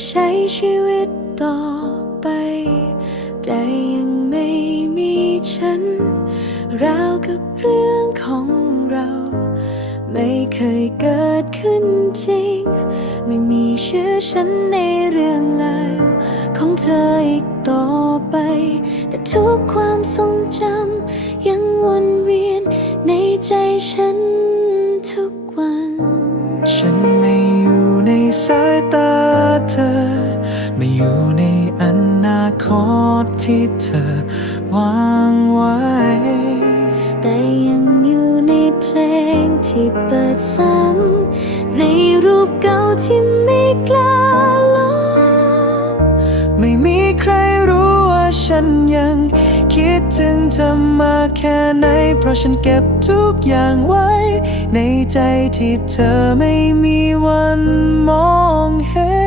จะใช้ชีวิตต่อไป แต่ยังไม่มีฉัน ราวกับเรื่องของเรา ไม่เคยเกิดขึ้นจริง ไม่มีชื่อฉันในเรื่องราวของเธออีกต่อไป แต่ทุกความทรงจำยังวนเวียนในใจฉันทุกวัน ฉันไม่อยู่ในสายตา เธอ ไม่อยู่ในอนาคตที่เธอวางไว้ แต่ยังอยู่ในเพลงที่เปิดซ้ำในรูปเก่าที่ไม่กล้าลบไม่มีใครรู้ว่าฉันยังคิดถึงเธอมาแค่ไหน เพราะฉันเก็บทุกอย่างไว้ ในใจที่เธอไม่มีวันมองเห็น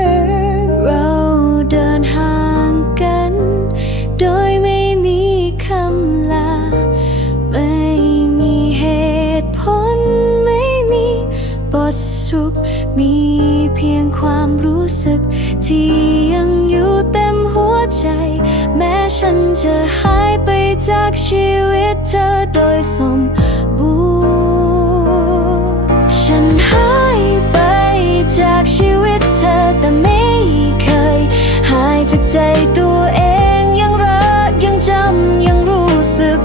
มีเพียงความรู้สึก ที่ยังอยู่เต็มหัวใจ แม้ฉันจะหายไปจากชีวิตเธอโดยสมบูรณ์ฉันหายไปจากชีวิตเธอแต่ไม่เคย หายจากใจตัวเองยังรักยังจำยังรู้สึก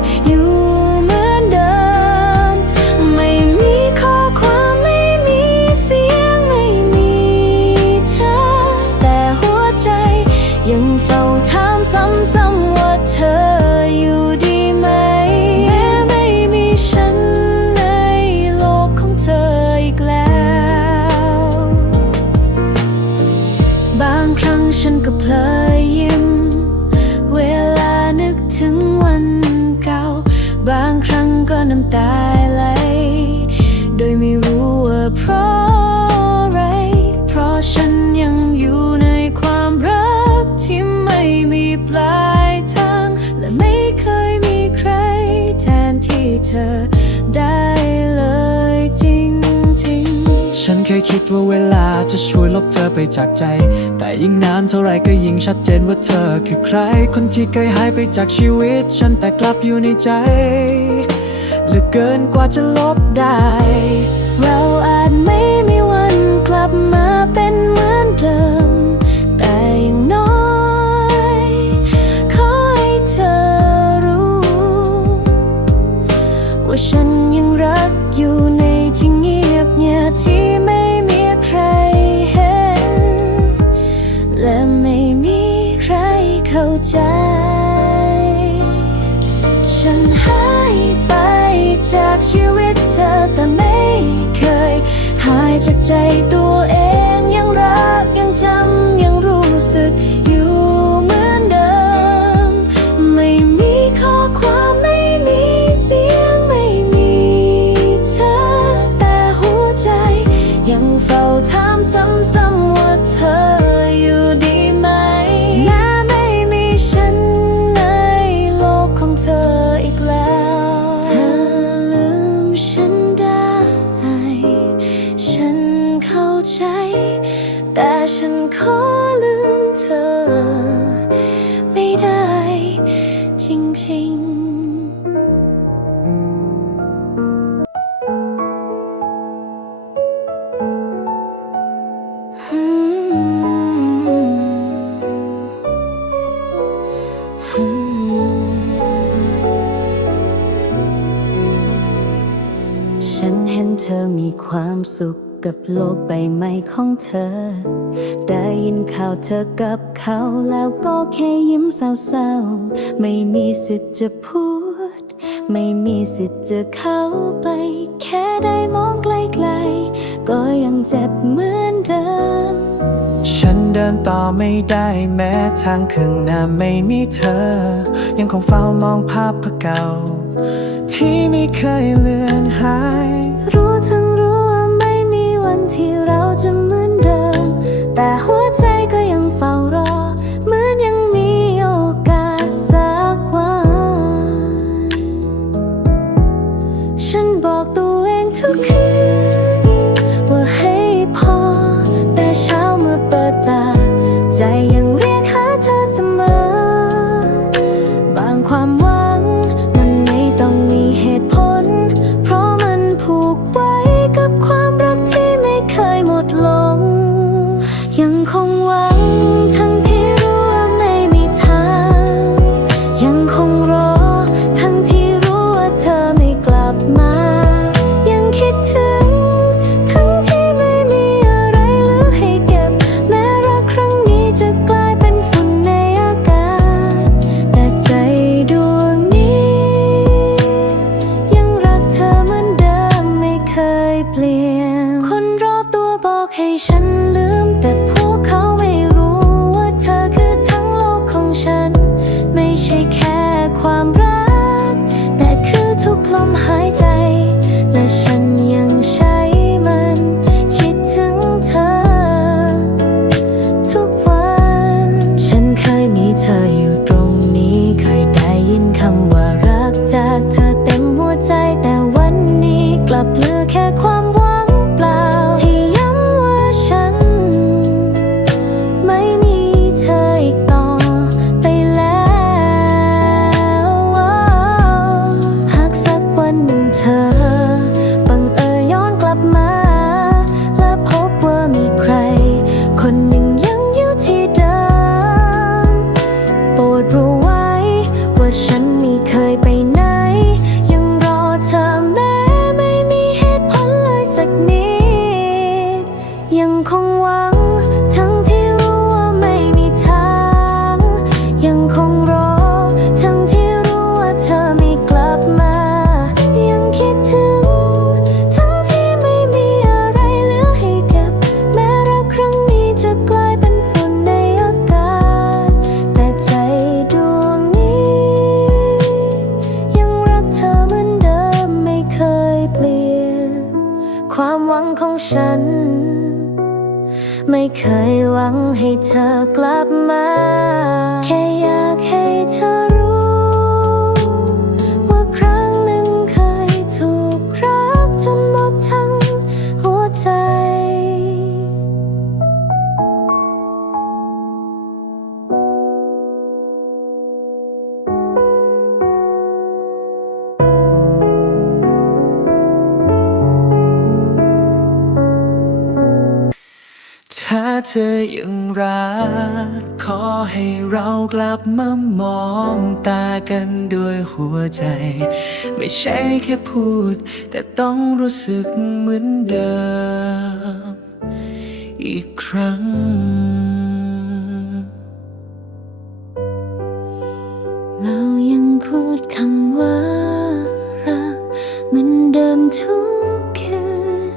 ฉันก็เพลย คิดว่าเวลาจะช่วยลบเธอไปจากใจ แต่ยิ่งนานเท่าไรก็ยิ่งชัดเจนว่าเธอคือใคร คนที่เคยหายไปจากชีวิต ฉันแต่กลับอยู่ในใจเหลือเกินกว่าจะลบได้เชีวิตเธอแต่ไม่เคย หายจากใจตัวเองยังรักยังจำยังรู้สึก ฉันเห็นเธอมีความสุขกับโลกใบใหม่ของเธอ ได้ยินข่าวเธอกับเขาแล้วก็แค่ยิ้มเศร้าๆ ไม่มีสิทธิ์จะพูด ไม่มีสิทธิ์จะเข้าไป แค่ได้มองไกลๆ ก็ยังเจ็บเหมือนเดิม ฉันเดินต่อไม่ได้แม้ทางข้างหน้าไม่มีเธอ ยังคงเฝ้ามองภาพเก่า ที่ไม่เคยเลือนหาย เคยหวังให้เธอ เธอยังรัก ขอให้เรากลับมามองตากันด้วยหัวใจ ไม่ใช่แค่พูด แต่ต้องรู้สึกเหมือนเดิม อีกครั้ง เรายังพูดคำว่ารักเหมือนเดิมทุกคืน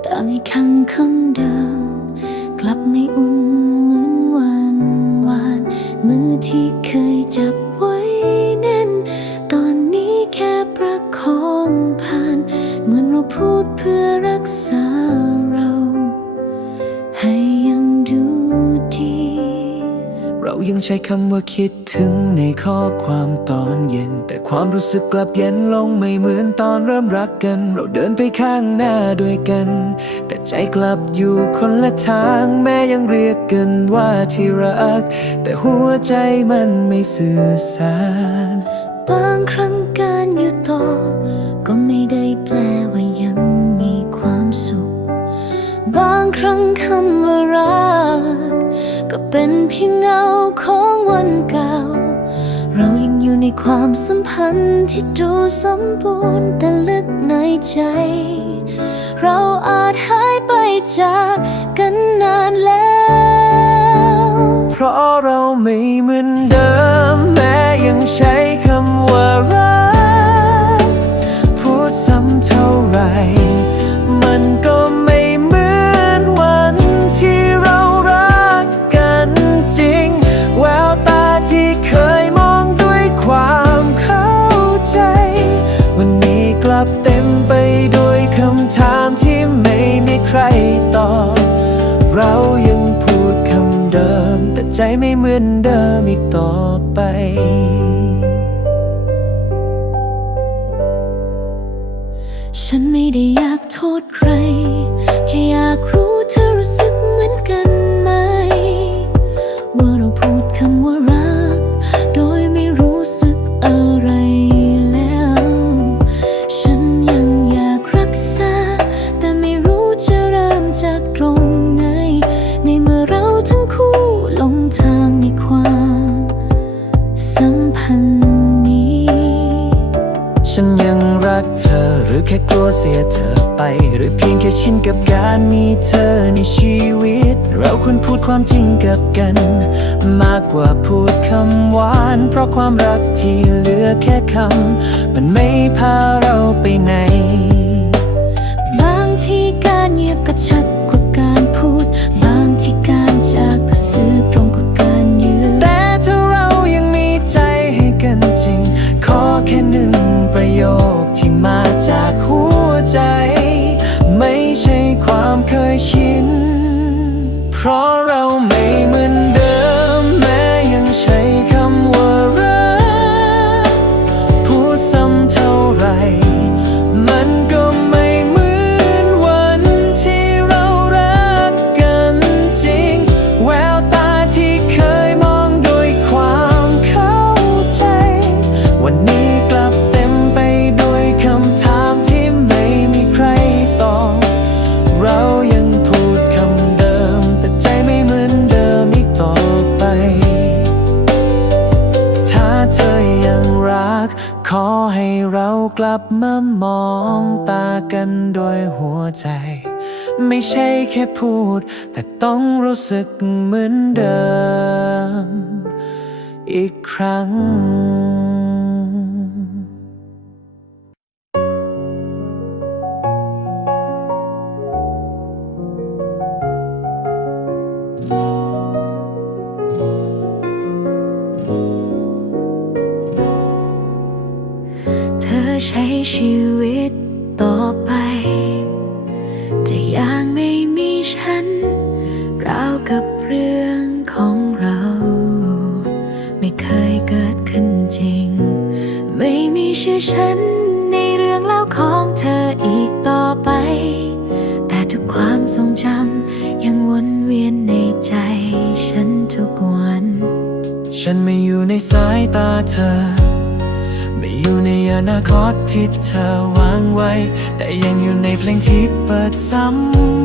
แต่อีกครั้งคำเดิม กลับไม่อุ่นเหมือนวันวาน มือที่เคยจับไว้แน่น ตอนนี้แค่ประคองผ่าน เหมือนเราพูดเพื่อรักษา ยังใช้คำว่าคิดถึงในข้อความตอนเย็น แต่ความรู้สึกกลับเย็นลงไม่เหมือนตอนเริ่มรักกัน เราเดินไปข้างหน้าด้วยกัน แต่ใจกลับอยู่คนละทางแม้ยังเรียกกันว่าที่รัก แต่หัวใจมันไม่สื่อสาร เป็นเพียงเงาของวันเก่า เรายังอยู่ในความสัมพันธ์ที่ดูสมบูรณ์แต่ลึกในใจ เราอาจหายไปจากกันนานแล้ว เพราะเราไม่เหมือนเดิมแม้ยังใช้ ต่อไปฉันไม่ได้อยากโทษใคร แค่อยากรู้เธอรู้สึกเหมือนกัน ตัวเสียเธอไป หรือเพียงแค่ชินกับการมีเธอในชีวิต เราควรพูดความจริงกับกัน มากกว่าพูดคำหวาน เพราะความรักที่เหลือแค่คำมันไม่พาเรา ไม่ใช่แค่พูด แต่ต้องรู้สึกเหมือนเดิม อีกครั้ง เธอใช้ชีวิตต่อไป ฉันราวกับเรื่องของเรา ไม่เคยเกิดขึ้นจริง ไม่มีชื่อฉันในเรื่องเล่าของเธออีกต่อไป แต่ทุกความทรงจำยังวนเวียนในใจฉันทุกวัน ฉันไม่อยู่ในสายตาเธอ ไม่อยู่ในอนาคตที่เธอวางไว้ แต่ยังอยู่ในเพลงที่เปิดซ้ำ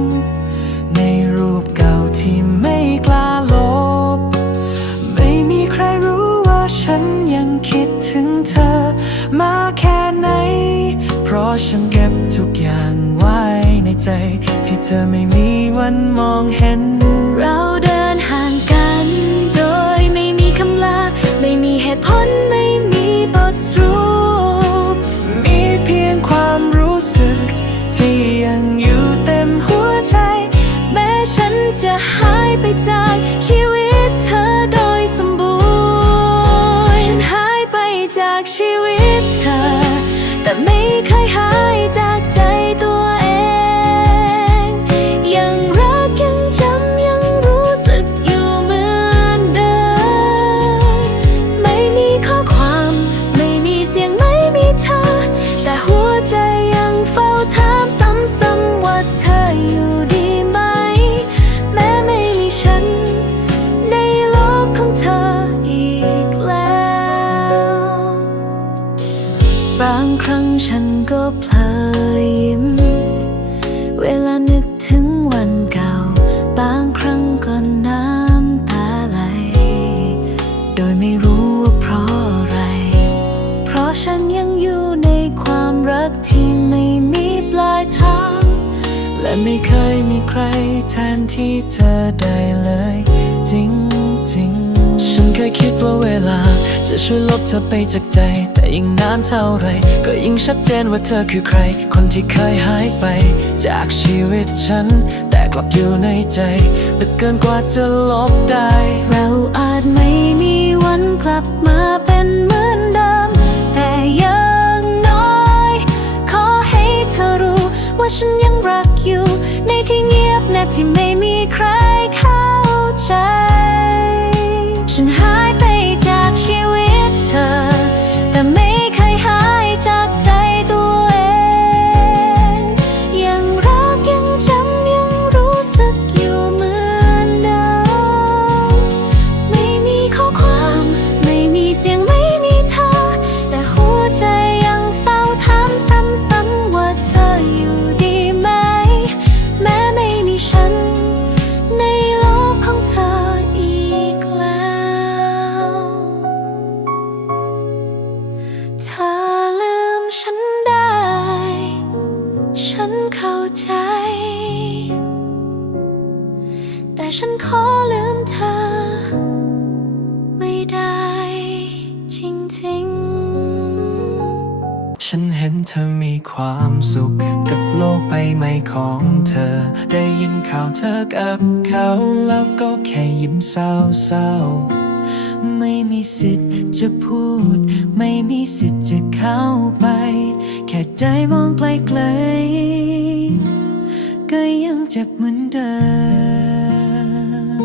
ฉันเก็บทุกอย่างไว้ในใจ ที่เธอไม่มีวันมองเห็น จะช่วยลบเธอไปจากใจ แต่ยิ่งนานเท่าไร ก็ยิ่งชัดเจนว่าเธอคือใคร คนที่เคยหายไป จากชีวิตฉัน แต่กลับอยู่ในใจลึกเกินกว่าจะลบได้ เราอาจไม่มีวันกลับมาเป็นเหมือนเดิม แต่ย่างน้อย ขอให้เธอรู้ ว่าฉันยังรักอยู่ ในที่เงียบและที่ไม่มีใครเข้าใจ ยินข่าวเธอกับเขาแล้วก็แค่ยิ้มเศร้าๆ ไม่มีสิทธิ์จะพูด ไม่มีสิทธิ์จะเข้าไป แค่ได้มองไกลๆ ก็ยังเจ็บเหมือนเดิม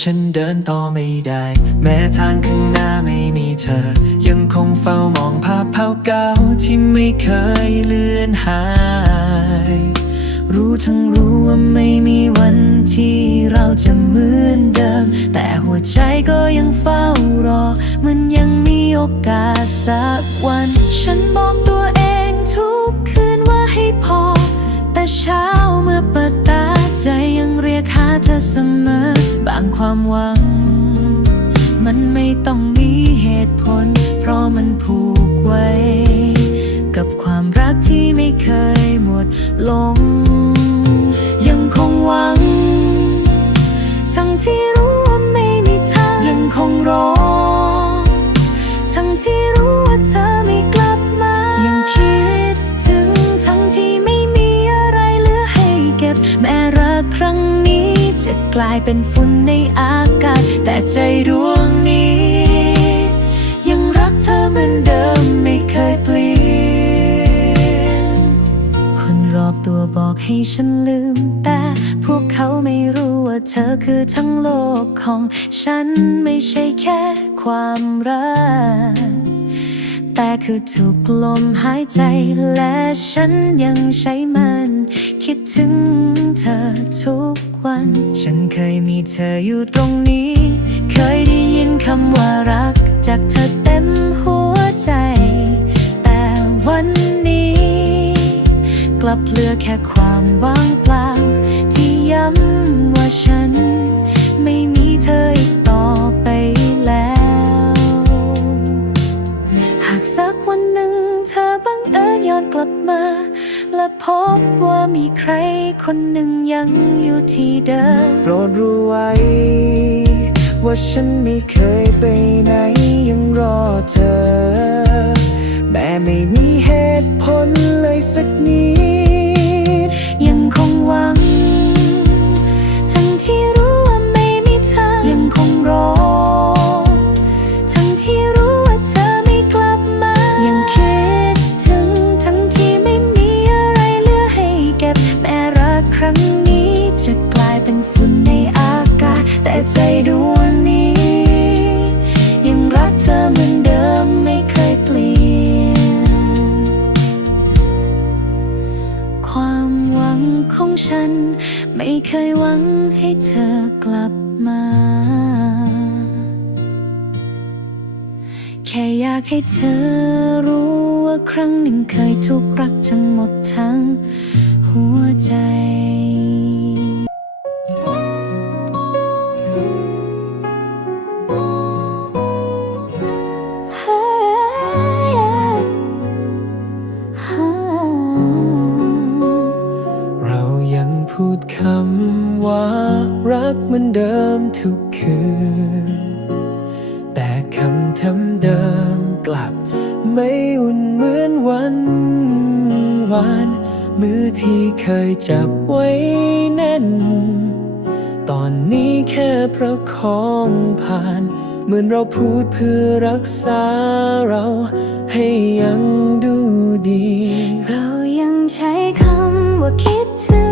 ฉันเดินต่อไม่ได้ แม้ทางข้างหน้าไม่มีเธอ ยังคงเฝ้ามองภาพเผาเก่าที่ไม่เคยเลือนหาย รู้ทั้งรู้ว่าไม่มีวันที่เราจะเหมือนเดิม แต่หัวใจก็ยังเฝ้ารอ มันยังมีโอกาสสักวัน ฉันบอกตัวเองทุกคืนว่าให้พอ แต่เช้าเมื่อเปิดตาใจยังเรียกหาเธอเสมอ บางความหวัง มันไม่ต้องมีเหตุผล เพราะมันผูกไว้ กับความรักที่ไม่เคยหมดลง ยังคงทั้งที่รู้ว่าเธอไม่กลับมา ยังคิดถึงทั้งที่ไม่มีอะไรเหลือให้เก็บ แม้รักครั้งนี้จะกลายเป็นฝุ่นในอากาศ แต่ใจดวงนี้ ยังรักเธอเหมือนเดิมไม่เคยเปลี่ย วบอกให้ฉันลืม แต่พวกเขาไม่รู้ว่าเธอคือทั้งโลกของ ฉันไม่ใช่แค่ความรัก แต่คือทุกลมหายใจ และฉันยังใช้มัน คิดถึงเธอทุกวัน ฉันเคยมีเธออยู่ตรงนี้ เคยได้ยินคำว่ารัก จากเธอเต็มหัวใจ แต่วันนี้ ลับเหลือแค่ความว่างเปล่า ที่ย้ำว่าฉัน ไม่มีเธออีกต่อไปแล้ว หากสักวันหนึ่งเธอบังเอิญย้อนกลับมา และพบว่ามีใครคนหนึ่งยังอยู่ที่เดิมโปรดรู้ไว้ ว่าฉันไม่เคยไปไหนยังรอเธอ แม้ไม่มีเหตุผลเลยสักนิด ยังคงหวัง ให้เธอรู้ว่าครั้งหนึ่งเคยทุกรักจนหมดทั้งหัวใจเรายังพูดคำว่ารักเหมือนเดิมทุกคืน แต่คำทำเดิม กลับ ไม่อุ่นเหมือนวันวานมือที่เคยจับไว้แน่น ตอนนี้แค่ประคองผ่าน เหมือนเราพูดเพื่อรักษาเรา ให้ยังดูดี เรายังใช้คำว่าคิดถึง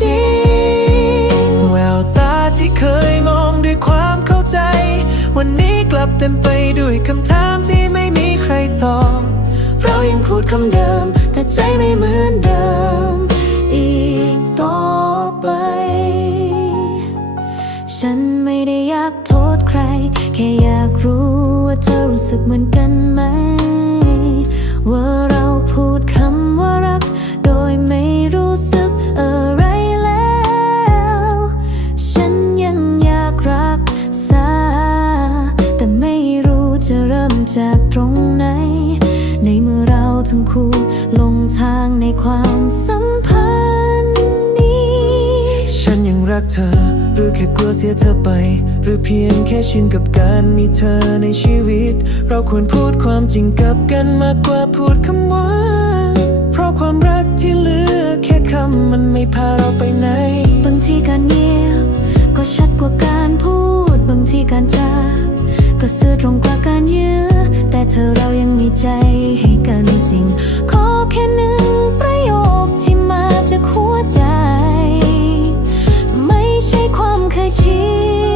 จริง แววตาที่เคยมองด้วยความเข้าใจ วันนี้กลับเต็มไปด้วยคำถามที่ไม่มีใครตอบ เรายังพูดคำเดิม แต่ใจไม่เหมือนเดิม อีกต่อไป ฉันไม่ได้อยากโทษใคร แค่อยากรู้ว่าเธอรู้สึกเหมือนกัน เธอ หรือแค่กลัวเสียเธอไป หรือเพียงแค่ชินกับการมีเธอในชีวิต เราควรพูดความจริงกับกันมากกว่าพูดคำหวานเพราะความรักที่เหลือแค่คำมันไม่พาเราไปไหน บางทีการเงียบก็ชัดกว่าการพูด บางทีการจากก็ซื่อตรงกว่าการยื้อแต่เธอเรายังมีใจให้กันจริงขอ ค